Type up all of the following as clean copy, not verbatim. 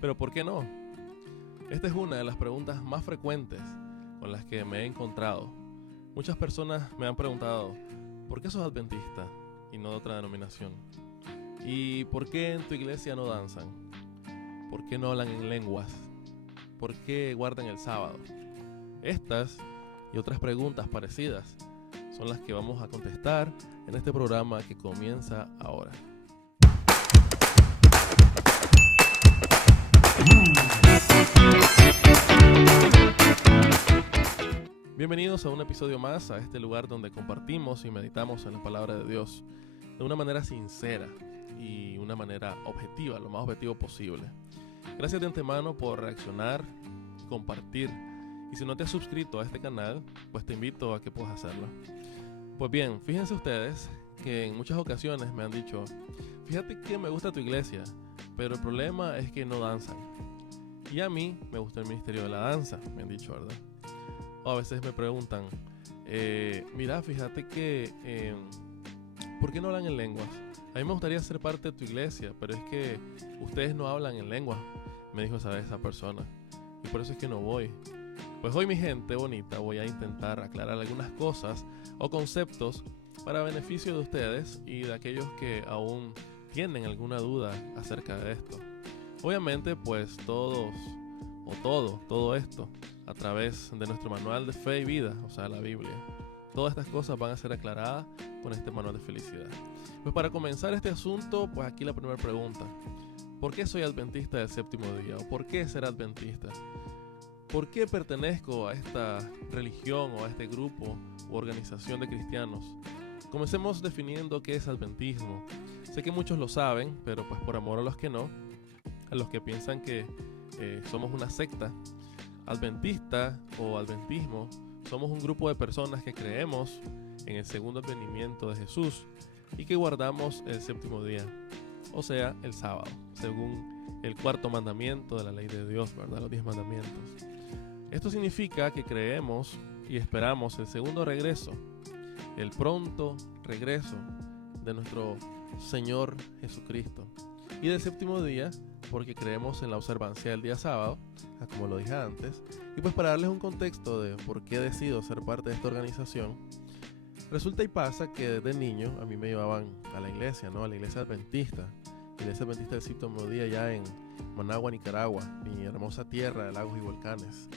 Pero ¿por qué no? Esta es una de las preguntas más frecuentes con las que me he encontrado. Muchas personas me han preguntado, ¿por qué sos adventista y no de otra denominación? ¿Y por qué en tu iglesia no danzan? ¿Por qué no hablan en lenguas? ¿Por qué guardan el sábado? Estas y otras preguntas parecidas son las que vamos a contestar en este programa que comienza ahora. Bienvenidos a un episodio más a este lugar donde compartimos y meditamos en la palabra de Dios de una manera sincera y una manera objetiva, lo más objetivo posible. Gracias de antemano por reaccionar, compartir, y si no te has suscrito a este canal, pues te invito a que puedas hacerlo. Pues bien, fíjense ustedes que en muchas ocasiones me han dicho, fíjate que me gusta tu iglesia, pero el problema es que no danzan. Y a mí me gusta el ministerio de la danza, me han dicho, ¿verdad? O a veces me preguntan, mira, fíjate que, ¿por qué no hablan en lenguas? A mí me gustaría ser parte de tu iglesia, pero es que ustedes no hablan en lenguas, me dijo esa persona. Y por eso es que no voy. Pues hoy, mi gente bonita, voy a intentar aclarar algunas cosas o conceptos para beneficio de ustedes y de aquellos que aún tienen alguna duda acerca de esto. Obviamente, pues todo esto a través de nuestro manual de fe y vida, o sea, la Biblia. Todas estas cosas van a ser aclaradas con este manual de felicidad. Pues para comenzar este asunto, pues aquí la primera pregunta. ¿Por qué soy adventista del séptimo día? ¿O por qué ser adventista? ¿Por qué pertenezco a esta religión o a este grupo u organización de cristianos? Comencemos definiendo qué es adventismo. Sé que muchos lo saben, pero pues por amor a los que no, a los que piensan que somos una secta, adventista o adventismo, somos un grupo de personas que creemos en el segundo advenimiento de Jesús y que guardamos el séptimo día, o sea, el sábado, según el cuarto mandamiento de la ley de Dios, ¿verdad? Los 10 mandamientos. Esto significa que creemos y esperamos el segundo regreso, el pronto regreso de nuestro Señor Jesucristo. Y del séptimo día, porque creemos en la observancia del día sábado, como lo dije antes. Y pues para darles un contexto de por qué decido ser parte de esta organización, resulta y pasa que desde niño a mí me llevaban a la iglesia, ¿no? A la iglesia adventista del séptimo día ya en Managua, Nicaragua, mi hermosa tierra de lagos y volcanes.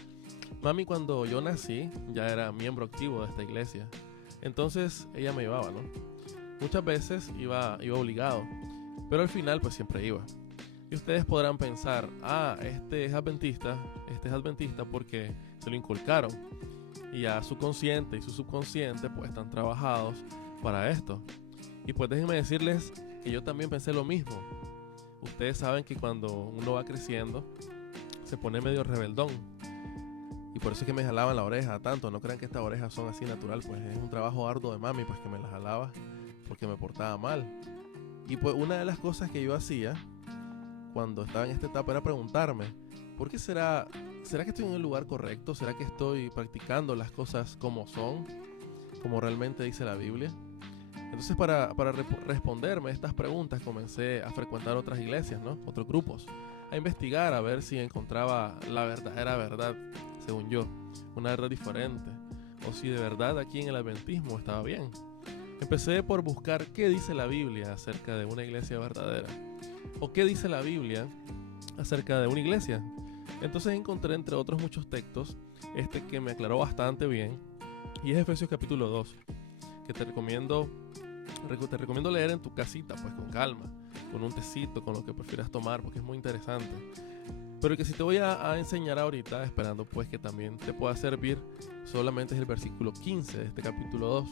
Mami, cuando yo nací, ya era miembro activo de esta iglesia. Entonces ella me llevaba, ¿no? Muchas veces iba obligado, pero al final pues siempre iba. Y ustedes podrán pensar, este es adventista porque se lo inculcaron. Y ya su consciente y su subconsciente pues están trabajados para esto. Y pues déjenme decirles que yo también pensé lo mismo. Ustedes saben que cuando uno va creciendo, se pone medio rebeldón. Y por eso es que me jalaban la oreja tanto. No crean que estas orejas son así natural, pues es un trabajo arduo de mami, pues que me las jalaba porque me portaba mal. Y pues una de las cosas que yo hacía cuando estaba en esta etapa era preguntarme, ¿por qué será que estoy en el lugar correcto? ¿Será que estoy practicando las cosas como son? Como realmente dice la Biblia. Entonces para responderme estas preguntas comencé a frecuentar otras iglesias, ¿no? Otros grupos, a investigar a ver si encontraba la verdadera verdad, según yo, una verdad diferente, o si de verdad aquí en el adventismo estaba bien. Empecé por buscar qué dice la Biblia acerca de una iglesia verdadera, o qué dice la Biblia acerca de una iglesia. Entonces encontré entre otros muchos textos este que me aclaró bastante bien, y es Efesios capítulo 2, que te recomiendo leer en tu casita, pues con calma, con un tecito, con lo que prefieras tomar, porque es muy interesante. Pero el que sí te voy a enseñar ahorita, esperando pues que también te pueda servir, solamente es el versículo 15 de este capítulo 2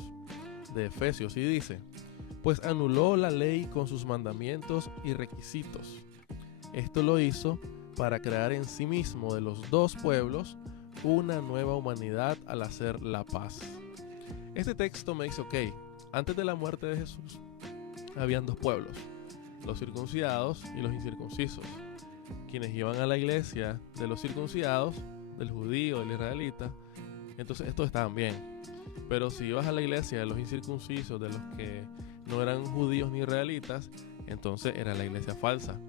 de Efesios, y dice: pues anuló la ley con sus mandamientos y requisitos. Esto lo hizo para crear en sí mismo de los dos pueblos una nueva humanidad al hacer la paz. Este texto me dice, antes de la muerte de Jesús, habían dos pueblos, los circuncidados y los incircuncisos. Quienes iban a la iglesia de los circuncidados, del judío, del israelita, entonces estos estaban bien. Pero si ibas a la iglesia de los incircuncisos, de los que no eran judíos ni israelitas, entonces era la iglesia falsa.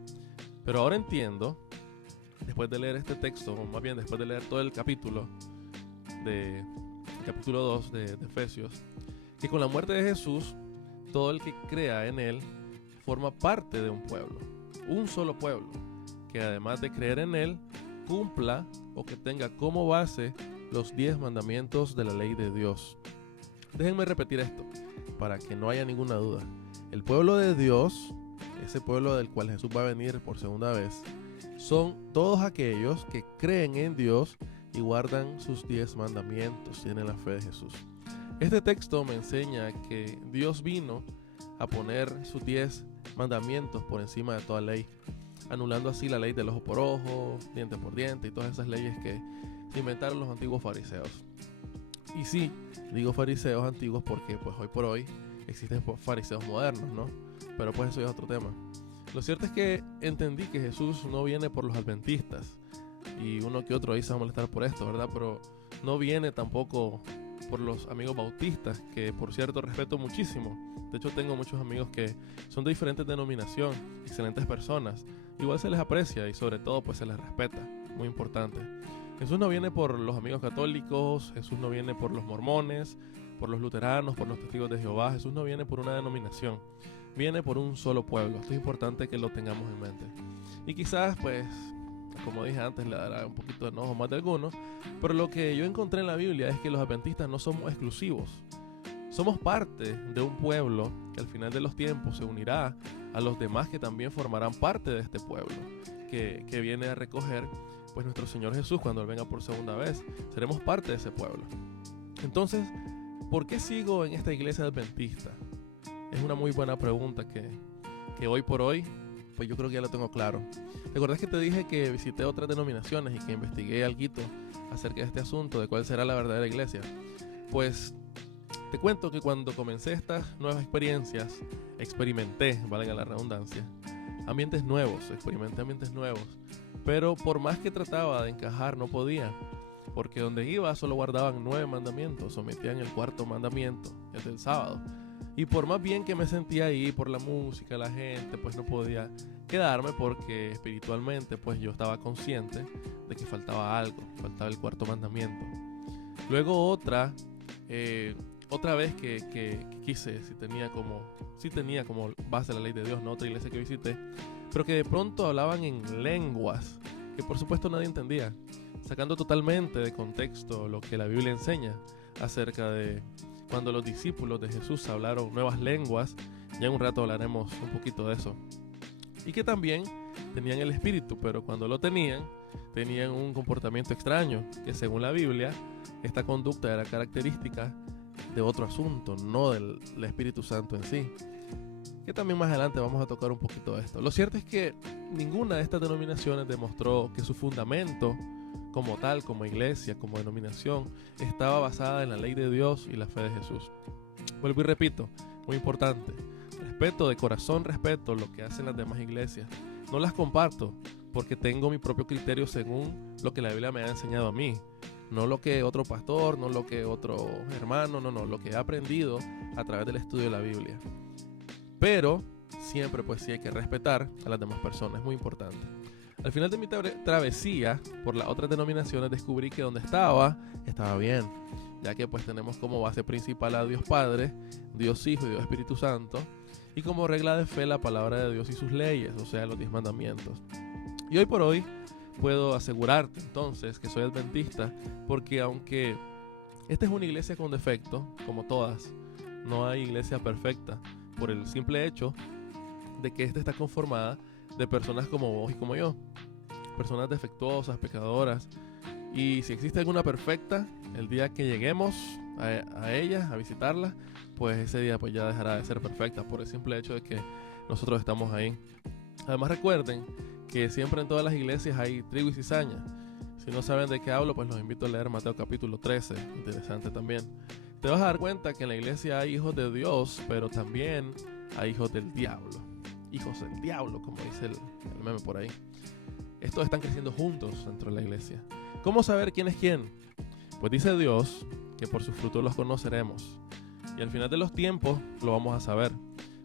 Pero ahora entiendo después de leer este texto, o más bien después de leer todo el capítulo 2 de Efesios, que con la muerte de Jesús, todo el que crea en él forma parte de un pueblo, un solo pueblo, que además de creer en él, cumpla o que tenga como base los 10 mandamientos de la ley de Dios. Déjenme repetir esto, para que no haya ninguna duda. El pueblo de Dios, ese pueblo del cual Jesús va a venir por segunda vez, son todos aquellos que creen en Dios y guardan sus 10 mandamientos, tienen la fe de Jesús. Este texto me enseña que Dios vino a poner sus 10 mandamientos por encima de toda ley, anulando así la ley del ojo por ojo, diente por diente y todas esas leyes que inventaron los antiguos fariseos. Y sí, digo fariseos antiguos porque pues hoy por hoy existen fariseos modernos, ¿no? Pero pues eso ya es otro tema. Lo cierto es que entendí que Jesús no viene por los adventistas, y uno que otro ahí se va a molestar por esto, ¿verdad? Pero no viene tampoco por los amigos bautistas, que por cierto respeto muchísimo. De hecho tengo muchos amigos que son de diferentes denominaciones, excelentes personas. Igual se les aprecia y sobre todo pues se les respeta, muy importante. Jesús no viene por los amigos católicos, Jesús no viene por los mormones, por los luteranos, por los testigos de Jehová. Jesús no viene por una denominación, viene por un solo pueblo. Esto es importante que lo tengamos en mente. Y quizás pues, como dije antes, le dará un poquito de enojo más de algunos, pero lo que yo encontré en la Biblia es que los adventistas no somos exclusivos. Somos parte de un pueblo que al final de los tiempos se unirá a los demás que también formarán parte de este pueblo, que viene a recoger pues nuestro Señor Jesús cuando Él venga por segunda vez. Seremos parte de ese pueblo. Entonces, ¿por qué sigo en esta iglesia adventista? Es una muy buena pregunta que hoy por hoy, pues yo creo que ya lo tengo claro. ¿Recordás que te dije que visité otras denominaciones y que investigué algo acerca de este asunto, de cuál será la verdadera iglesia? Pues te cuento que cuando comencé estas nuevas experiencias, experimenté, valga la redundancia, experimenté ambientes nuevos, pero por más que trataba de encajar no podía, porque donde iba solo guardaban 9 mandamientos, omitían el 4º mandamiento, el del sábado. Y por más bien que me sentía ahí, por la música, la gente, pues no podía quedarme porque espiritualmente pues yo estaba consciente de que faltaba algo, faltaba el 4º mandamiento. Luego otra vez que quise, si tenía como base la ley de Dios, ¿no? Otra iglesia que visité, pero que de pronto hablaban en lenguas que por supuesto nadie entendía, sacando totalmente de contexto lo que la Biblia enseña acerca de cuando los discípulos de Jesús hablaron nuevas lenguas. Ya en un rato hablaremos un poquito de eso. Y que también tenían el Espíritu, pero cuando lo tenían un comportamiento extraño, que según la Biblia, esta conducta era característica de otro asunto, no del Espíritu Santo en sí. Que también más adelante vamos a tocar un poquito de esto. Lo cierto es que ninguna de estas denominaciones demostró que su fundamento como tal, como iglesia, como denominación, estaba basada en la ley de Dios y la fe de Jesús. Vuelvo y repito, muy importante, respeto de corazón, respeto lo que hacen las demás iglesias. No las comparto porque tengo mi propio criterio según lo que la Biblia me ha enseñado a mí. No lo que otro pastor, no lo que otro hermano, no, lo que he aprendido a través del estudio de la Biblia. Pero siempre pues sí hay que respetar a las demás personas, es muy importante. Al final de mi travesía por las otras denominaciones descubrí que donde estaba bien, ya que pues tenemos como base principal a Dios Padre, Dios Hijo y Dios Espíritu Santo, y como regla de fe la palabra de Dios y sus leyes, o sea los 10 mandamientos. Y hoy por hoy puedo asegurarte entonces que soy adventista, porque aunque esta es una iglesia con defecto, como todas, no hay iglesia perfecta, por el simple hecho de que esta está conformada de personas como vos y como yo, personas defectuosas, pecadoras, y si existe alguna perfecta, el día que lleguemos a ella, a visitarla, pues ese día pues ya dejará de ser perfecta por el simple hecho de que nosotros estamos ahí. Además recuerden que siempre en todas las iglesias hay trigo y cizaña. Si no saben de qué hablo, pues los invito a leer Mateo capítulo 13, interesante también. Te vas a dar cuenta que en la iglesia hay hijos de Dios, pero también hay hijos del diablo. Hijos del diablo, como dice el meme por ahí. Estos están creciendo juntos dentro de la iglesia. ¿Cómo saber quién es quién? Pues dice Dios que por sus frutos los conoceremos. Y al final de los tiempos lo vamos a saber.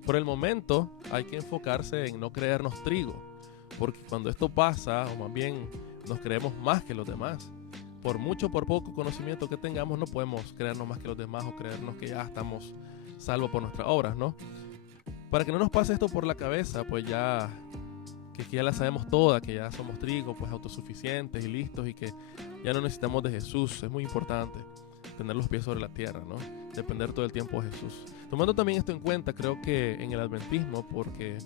Por el momento hay que enfocarse en no creernos trigo. Porque cuando esto pasa, o más bien nos creemos más que los demás. Por mucho o por poco conocimiento que tengamos, no podemos creernos más que los demás o creernos que ya estamos salvos por nuestras obras, ¿no? Para que no nos pase esto por la cabeza, pues que ya la sabemos toda, que ya somos trigo, pues autosuficientes y listos y que ya no necesitamos de Jesús. Es muy importante tener los pies sobre la tierra, ¿no? Depender todo el tiempo de Jesús. Tomando también esto en cuenta, creo que en el adventismo, porque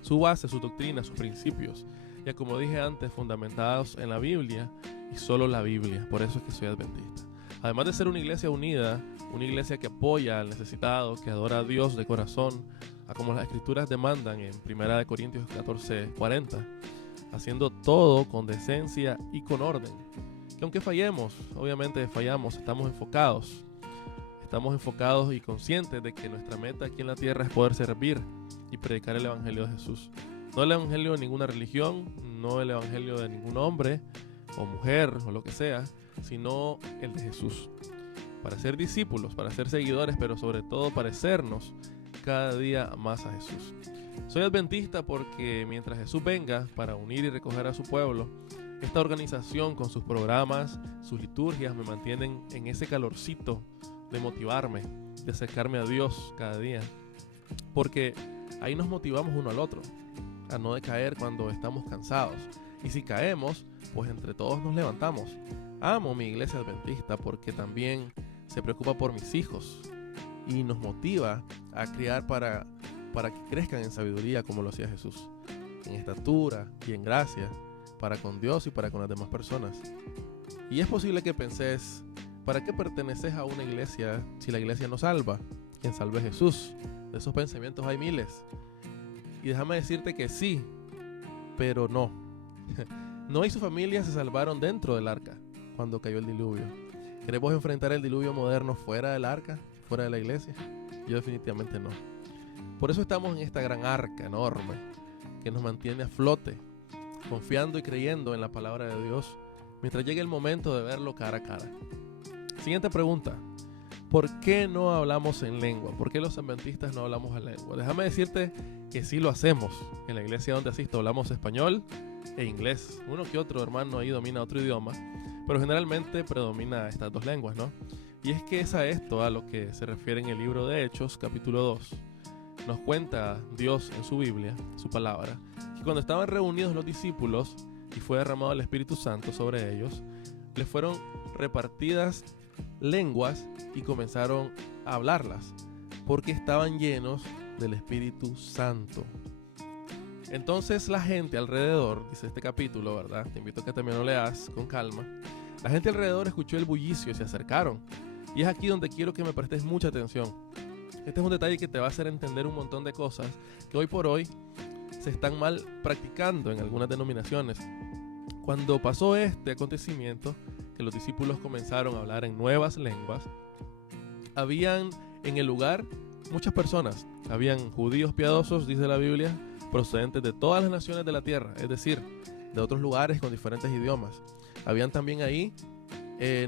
su base, su doctrina, sus principios, ya como dije antes, fundamentados en la Biblia y solo la Biblia. Por eso es que soy adventista. Además de ser una iglesia unida, una iglesia que apoya al necesitado, que adora a Dios de corazón, a como las escrituras demandan en 1 Corintios 14:40, haciendo todo con decencia y con orden. Que aunque fallemos, obviamente fallamos, estamos enfocados y conscientes de que nuestra meta aquí en la tierra es poder servir y predicar el Evangelio de Jesús. No el Evangelio de ninguna religión, no el Evangelio de ningún hombre o mujer o lo que sea, sino el de Jesús. Para ser discípulos, para ser seguidores, pero sobre todo parecernos cada día más a Jesús. Soy adventista porque mientras Jesús venga para unir y recoger a su pueblo, esta organización con sus programas, sus liturgias me mantienen en ese calorcito de motivarme, de acercarme a Dios cada día. Porque ahí nos motivamos uno al otro, a no decaer cuando estamos cansados. Y si caemos, pues entre todos nos levantamos. Amo mi iglesia adventista porque también se preocupa por mis hijos y nos motiva a criar para que crezcan en sabiduría como lo hacía Jesús, en estatura y en gracia, para con Dios y para con las demás personas. Y es posible que penses, ¿para qué perteneces a una iglesia si la iglesia no salva? Quien salve es Jesús. De esos pensamientos hay miles. Y déjame decirte que sí, pero no. Noé y su familia se salvaron dentro del arca cuando cayó el diluvio. ¿Queremos enfrentar el diluvio moderno fuera del arca, fuera de la iglesia? Yo definitivamente no. Por eso estamos en esta gran arca enorme que nos mantiene a flote, confiando y creyendo en la palabra de Dios mientras llegue el momento de verlo cara a cara. Siguiente pregunta. ¿Por qué no hablamos en lengua? ¿Por qué los adventistas no hablamos en lengua? Déjame decirte que sí lo hacemos. En la iglesia donde asisto hablamos español e inglés. Uno que otro hermano ahí domina otro idioma, pero generalmente predomina estas dos lenguas, ¿no? Y es que es a esto a lo que se refiere en el libro de Hechos, capítulo 2. Nos cuenta Dios en su Biblia, su palabra, que cuando estaban reunidos los discípulos y fue derramado el Espíritu Santo sobre ellos, les fueron repartidas lenguas y comenzaron a hablarlas, porque estaban llenos del Espíritu Santo. Entonces la gente alrededor, dice este capítulo, ¿verdad? Te invito a que también lo leas con calma. La gente alrededor escuchó el bullicio y se acercaron. Y es aquí donde quiero que me prestes mucha atención. Este es un detalle que te va a hacer entender un montón de cosas que hoy por hoy se están mal practicando en algunas denominaciones. Cuando pasó este acontecimiento, que los discípulos comenzaron a hablar en nuevas lenguas, habían en el lugar muchas personas. Habían judíos piadosos, dice la Biblia, procedentes de todas las naciones de la tierra, es decir, de otros lugares con diferentes idiomas. Habían también ahí,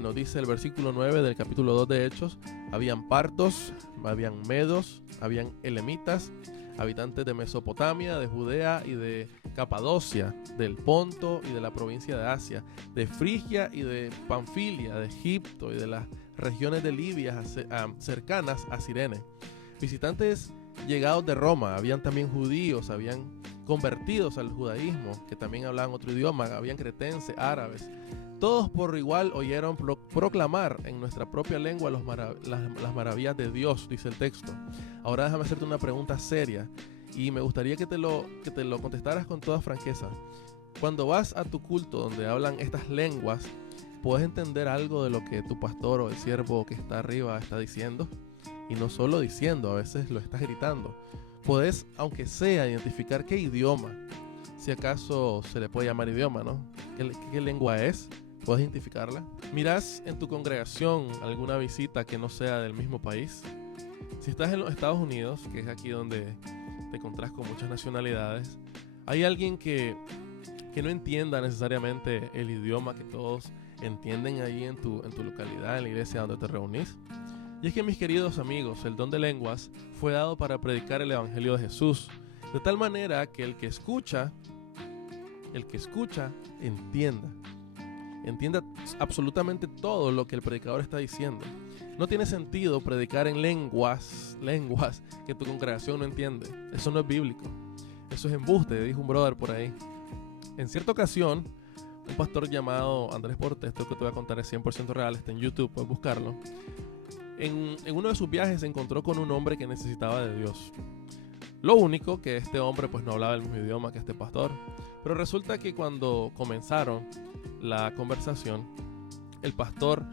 nos dice el versículo 9 del capítulo 2 de Hechos, habían partos, habían medos, habían elamitas, habitantes de Mesopotamia, de Judea y de Capadocia, del Ponto y de la provincia de Asia, de Frigia y de Panfilia, de Egipto y de las regiones de Libia cercanas a Cirene. Visitantes llegados de Roma, habían también judíos, habían convertidos al judaísmo, que también hablaban otro idioma, habían cretenses, árabes. Todos por igual oyeron proclamar en nuestra propia lengua las maravillas de Dios, dice el texto. Ahora déjame hacerte una pregunta seria y me gustaría que te lo contestaras con toda franqueza. Cuando vas a tu culto donde hablan estas lenguas, ¿puedes entender algo de lo que tu pastor o el siervo que está arriba está diciendo? Y no solo diciendo, a veces lo estás gritando. Puedes, aunque sea, identificar qué idioma, si acaso se le puede llamar idioma, ¿no? ¿Qué lengua es? ¿Puedes identificarla? ¿Miras en tu congregación alguna visita que no sea del mismo país? Si estás en los Estados Unidos, que es aquí donde te encontrás con muchas nacionalidades, ¿hay alguien que no entienda necesariamente el idioma que todos entienden ahí en tu localidad, en la iglesia donde te reunís? Y es que, mis queridos amigos, el don de lenguas fue dado para predicar el Evangelio de Jesús, de tal manera que el que escucha el que escucha entienda absolutamente todo lo que el predicador está diciendo. No tiene sentido predicar en lenguas que tu congregación no entiende. Eso no es bíblico. Eso es embuste, dijo un brother por ahí. En cierta ocasión, un pastor llamado Andrés Portes, esto que te voy a contar es 100% real, está en YouTube, puedes buscarlo. En uno de sus viajes se encontró con un hombre que necesitaba de Dios. Lo único que este hombre pues no hablaba el mismo idioma que este pastor. Pero resulta que cuando comenzaron la conversación, el pastor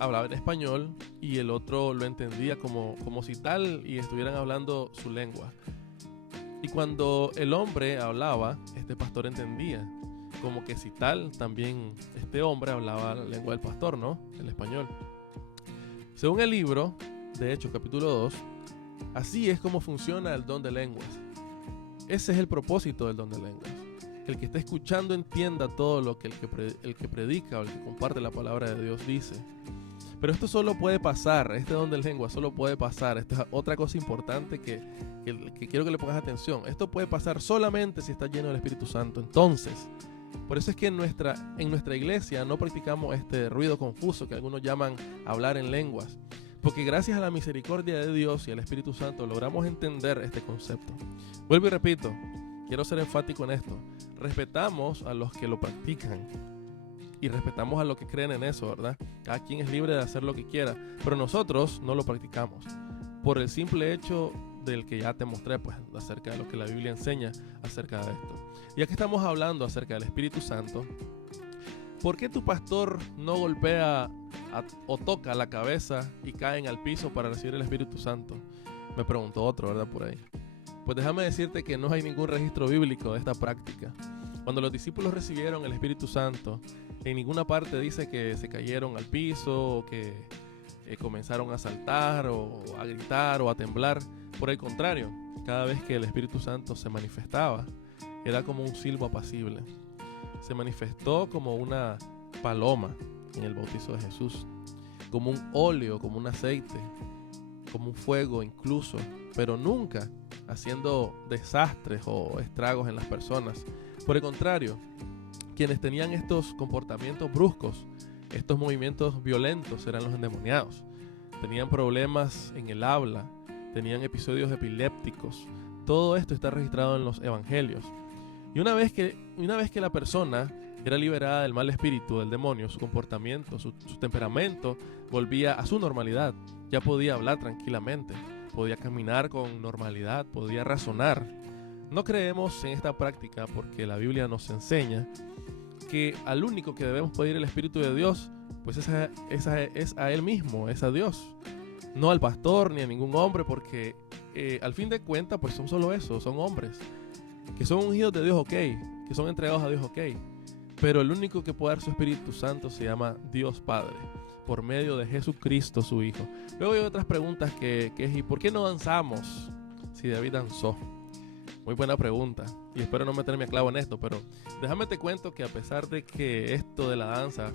hablaba en español y el otro lo entendía como si tal y estuvieran hablando su lengua. Y cuando el hombre hablaba, este pastor entendía como que si tal también este hombre hablaba la lengua del pastor, ¿no? El español. Según el libro de Hechos capítulo 2, así es como funciona el don de lenguas. Ese es el propósito del don de lenguas. Que el que está escuchando entienda todo lo que el que predica o el que comparte la palabra de Dios dice. Pero esto solo puede pasar, este don de lenguas solo puede pasar. Esta es otra cosa importante que quiero que le pongas atención. Esto puede pasar solamente si está lleno del Espíritu Santo. Entonces, por eso es que en nuestra iglesia no practicamos este ruido confuso que algunos llaman hablar en lenguas. Porque gracias a la misericordia de Dios y al Espíritu Santo logramos entender este concepto. Vuelvo y repito, quiero ser enfático en esto. Respetamos a los que lo practican y respetamos a los que creen en eso, ¿verdad? Cada quien es libre de hacer lo que quiera, pero nosotros no lo practicamos por el simple hecho del que ya te mostré, pues, acerca de lo que la Biblia enseña acerca de esto. Ya que estamos hablando acerca del Espíritu Santo, ¿por qué tu pastor no golpea o toca la cabeza y caen al piso para recibir el Espíritu Santo? Me preguntó otro, ¿verdad? Por ahí. Pues déjame decirte que no hay ningún registro bíblico de esta práctica. Cuando los discípulos recibieron el Espíritu Santo, en ninguna parte dice que se cayeron al piso o que comenzaron a saltar o a gritar o a temblar. Por el contrario, cada vez que el Espíritu Santo se manifestaba, era como un silbo apacible. Se manifestó como una paloma en el bautizo de Jesús, como un óleo, como un aceite, como un fuego incluso, pero nunca haciendo desastres o estragos en las personas. Por el contrario, quienes tenían estos comportamientos bruscos, estos movimientos violentos, eran los endemoniados. Tenían problemas en el habla, tenían episodios epilépticos. Todo esto está registrado en los evangelios. Y una vez que la persona era liberada del mal espíritu, del demonio, su comportamiento, su temperamento volvía a su normalidad. Ya podía hablar tranquilamente, podía caminar con normalidad, podía razonar. No creemos en esta práctica porque la Biblia nos enseña que al único que debemos pedir el Espíritu de Dios, pues es a Él mismo, es a Dios. No al pastor ni a ningún hombre, porque al fin de cuentas pues son solo eso, son hombres que son ungidos de Dios, ok, que son entregados a Dios, ok, pero el único que puede dar su Espíritu Santo se llama Dios Padre, por medio de Jesucristo su Hijo. Luego hay otras preguntas que es, ¿y por qué no danzamos si David danzó? Muy buena pregunta, y espero no meterme a clavo en esto, pero déjame te cuento que a pesar de que esto de la danza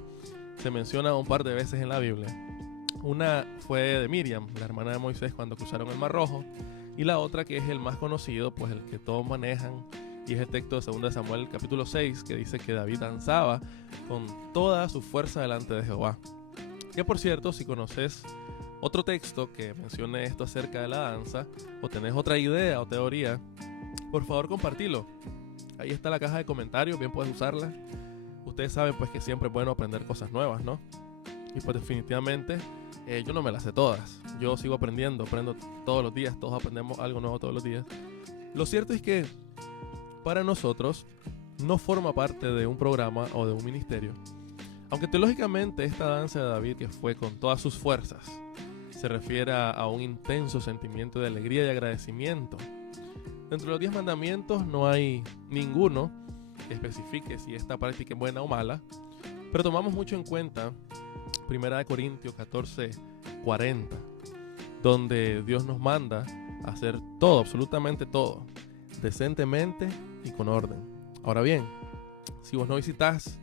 se menciona un par de veces en la Biblia, una fue de Miriam, la hermana de Moisés, cuando cruzaron el Mar Rojo, y la otra, que es el más conocido, pues el que todos manejan, y es el texto de 2 Samuel capítulo 6, que dice que David danzaba con toda su fuerza delante de Jehová. Que por cierto, si conoces otro texto que mencione esto acerca de la danza, o tenés otra idea o teoría, por favor compartilo. Ahí está la caja de comentarios, bien puedes usarla. Ustedes saben pues que siempre es bueno aprender cosas nuevas, ¿no? Y pues definitivamente yo no me las sé todas. Yo sigo aprendiendo, aprendo todos los días, todos aprendemos algo nuevo todos los días. Lo cierto es que para nosotros no forma parte de un programa o de un ministerio. Aunque teológicamente esta danza de David, que fue con todas sus fuerzas, se refiere a un intenso sentimiento de alegría y agradecimiento. Dentro de los 10 mandamientos no hay ninguno que especifique si esta práctica es buena o mala, pero tomamos mucho en cuenta 1 Corintios 14:40, donde Dios nos manda a hacer todo, absolutamente todo, decentemente y con orden. Ahora bien, si vos no visitas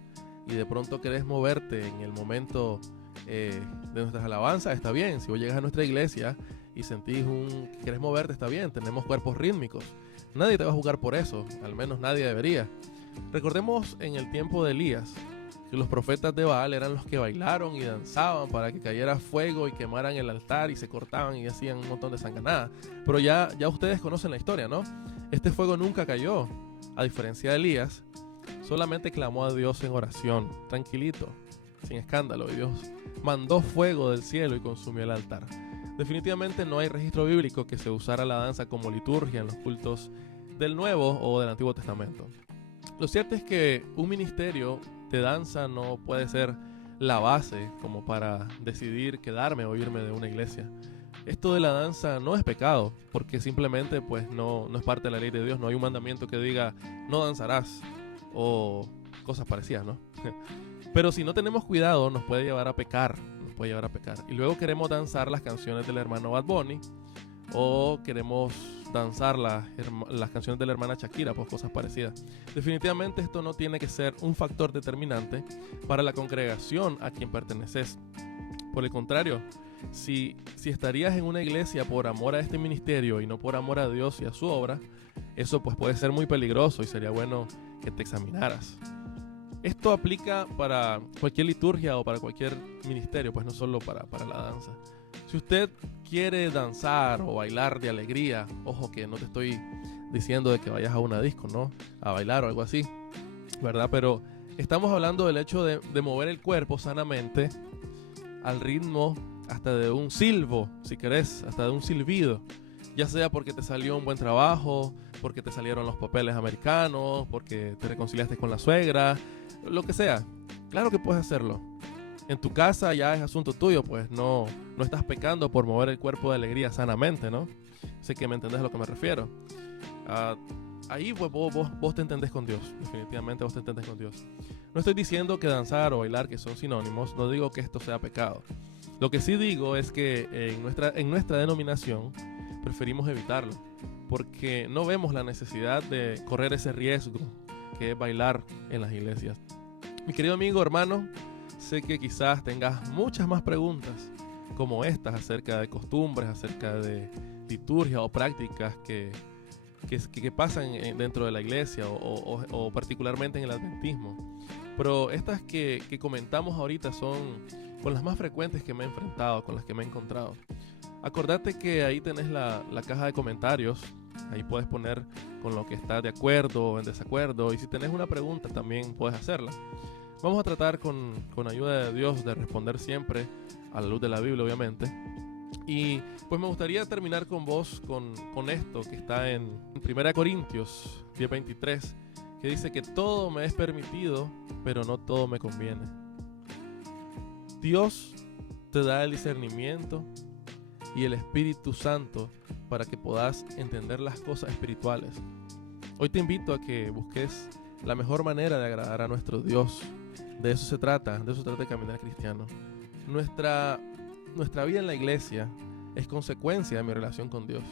y de pronto querés moverte en el momento de nuestras alabanzas, está bien. Si vos llegas a nuestra iglesia y sentís que querés moverte, está bien. Tenemos cuerpos rítmicos. Nadie te va a juzgar por eso, al menos nadie debería. Recordemos en el tiempo de Elías que los profetas de Baal eran los que bailaron y danzaban para que cayera fuego y quemaran el altar y se cortaban y hacían un montón de sanganada. Pero ya ustedes conocen la historia, ¿no? Este fuego nunca cayó. A diferencia de Elías, solamente clamó a Dios en oración, tranquilito, sin escándalo, y Dios mandó fuego del cielo y consumió el altar. Definitivamente no hay registro bíblico que se usara la danza como liturgia en los cultos del Nuevo o del Antiguo Testamento. Lo cierto es que un ministerio de danza no puede ser la base como para decidir quedarme o irme de una iglesia. Esto de la danza no es pecado, porque simplemente pues no es parte de la ley de Dios. No hay un mandamiento que diga no danzarás o cosas parecidas, ¿no? Pero si no tenemos cuidado nos puede llevar a pecar, Y luego queremos danzar las canciones del hermano Bad Bunny o queremos danzar las canciones de la hermana Shakira, pues cosas parecidas. Definitivamente esto no tiene que ser un factor determinante para la congregación a quien perteneces. Por el contrario, si estarías en una iglesia por amor a este ministerio y no por amor a Dios y a su obra, eso pues puede ser muy peligroso y sería bueno que te examinaras. Esto aplica para cualquier liturgia o para cualquier ministerio, pues no solo para la danza. Si usted quiere danzar o bailar de alegría, ojo que no te estoy diciendo de que vayas a una disco, ¿no? A bailar o algo así, ¿verdad? Pero estamos hablando del hecho de mover el cuerpo sanamente al ritmo hasta de un silbo, si querés, hasta de un silbido. Ya sea porque te salió un buen trabajo, porque te salieron los papeles americanos, porque te reconciliaste con la suegra, lo que sea. Claro que puedes hacerlo. En tu casa ya es asunto tuyo, pues no estás pecando por mover el cuerpo de alegría sanamente, ¿no? Sé que me entendés a lo que me refiero. Ahí pues vos te entendés con Dios, definitivamente vos te entendés con Dios. No estoy diciendo que danzar o bailar, que son sinónimos, no digo que esto sea pecado. Lo que sí digo es que en nuestra denominación preferimos evitarlo, porque no vemos la necesidad de correr ese riesgo que es bailar en las iglesias. Mi querido amigo, hermano, sé que quizás tengas muchas más preguntas como estas acerca de costumbres, acerca de liturgia o prácticas que pasan dentro de la iglesia o particularmente en el adventismo. Pero estas que comentamos ahorita son con las más frecuentes que me he enfrentado, con las que me he encontrado. Acordate que ahí tenés la caja de comentarios. Ahí puedes poner con lo que estás de acuerdo o en desacuerdo. Y si tenés una pregunta también puedes hacerla. Vamos a tratar con ayuda de Dios de responder siempre a la luz de la Biblia, obviamente. Y pues me gustaría terminar con vos con esto que está en 1 Corintios 10:23, que dice que todo me es permitido, pero no todo me conviene. Dios te da el discernimiento y el Espíritu Santo para que puedas entender las cosas espirituales. Hoy te invito a que busques la mejor manera de agradar a nuestro Dios. De eso se trata el caminar cristiano. Nuestra vida en la iglesia es consecuencia de mi relación con Dios.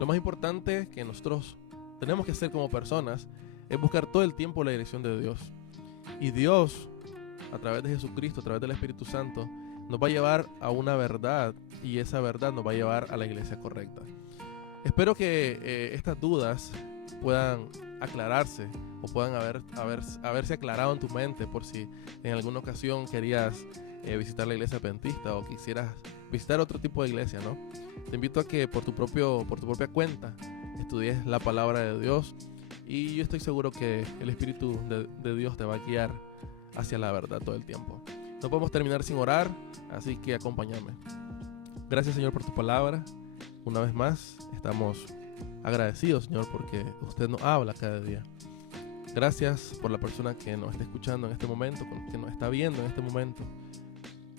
Lo más importante que nosotros tenemos que hacer como personas es buscar todo el tiempo la dirección de Dios. Y Dios, a través de Jesucristo, a través del Espíritu Santo, nos va a llevar a una verdad, y esa verdad nos va a llevar a la iglesia correcta. Espero que estas dudas puedan aclararse o puedan haberse aclarado en tu mente, por si en alguna ocasión querías visitar la iglesia adventista o quisieras visitar otro tipo de iglesia, ¿no? Te invito a que por tu propia cuenta estudies la palabra de Dios, y yo estoy seguro que el Espíritu de Dios te va a guiar hacia la verdad todo el tiempo. No podemos terminar sin orar, así que acompáñame. Gracias, Señor, por tu palabra. Una vez más estamos agradecidos, Señor, porque usted nos habla cada día. Gracias por la persona que nos está escuchando en este momento, que nos está viendo en este momento.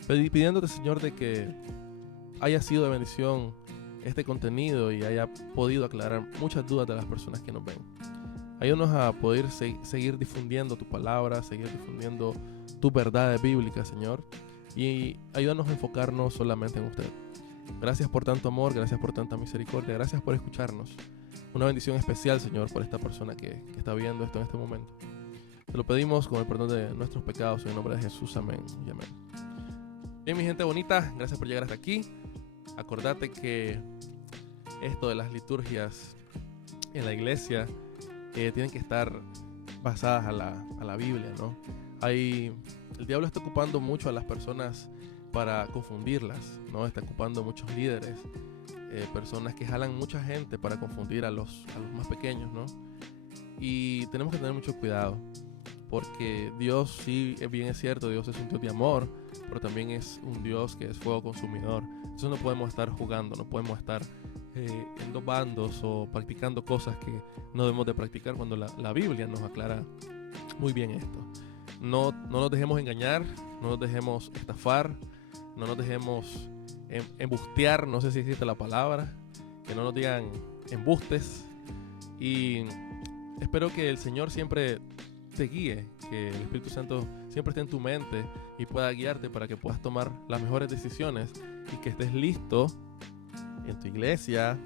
Pidiéndote, Señor, de que haya sido de bendición este contenido y haya podido aclarar muchas dudas de las personas que nos ven. Ayúdanos a poder seguir difundiendo tu palabra, seguir difundiendo tus verdades bíblicas, Señor, y ayúdanos a enfocarnos solamente en usted. Gracias por tanto amor, gracias por tanta misericordia, gracias por escucharnos. Una bendición especial, Señor, por esta persona que está viendo esto en este momento. Te lo pedimos con el perdón de nuestros pecados, en el nombre de Jesús, amén y amén. Bien, mi gente bonita, gracias por llegar hasta aquí. Acordate que esto de las liturgias en la iglesia tienen que estar basadas a la Biblia, ¿no? El diablo está ocupando mucho a las personas para confundirlas, ¿no? Está ocupando muchos líderes, personas que jalan mucha gente para confundir a los más pequeños, ¿no? Y tenemos que tener mucho cuidado, porque Dios, sí, bien es cierto, Dios es un Dios de amor, pero también es un Dios que es fuego consumidor. Entonces no podemos estar jugando, no podemos estar en dos bandos o practicando cosas que no debemos de practicar, cuando la Biblia nos aclara muy bien esto. No nos dejemos engañar, no nos dejemos estafar, no nos dejemos embustear, no sé si existe la palabra, que no nos digan embustes. Y espero que el Señor siempre te guíe, que el Espíritu Santo siempre esté en tu mente y pueda guiarte para que puedas tomar las mejores decisiones y que estés listo en tu iglesia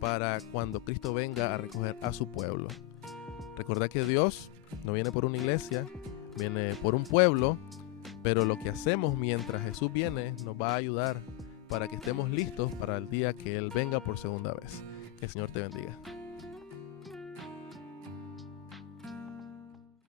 para cuando Cristo venga a recoger a su pueblo. Recuerda que Dios no viene por una iglesia, viene por un pueblo, pero lo que hacemos mientras Jesús viene nos va a ayudar para que estemos listos para el día que Él venga por segunda vez. Que el Señor te bendiga.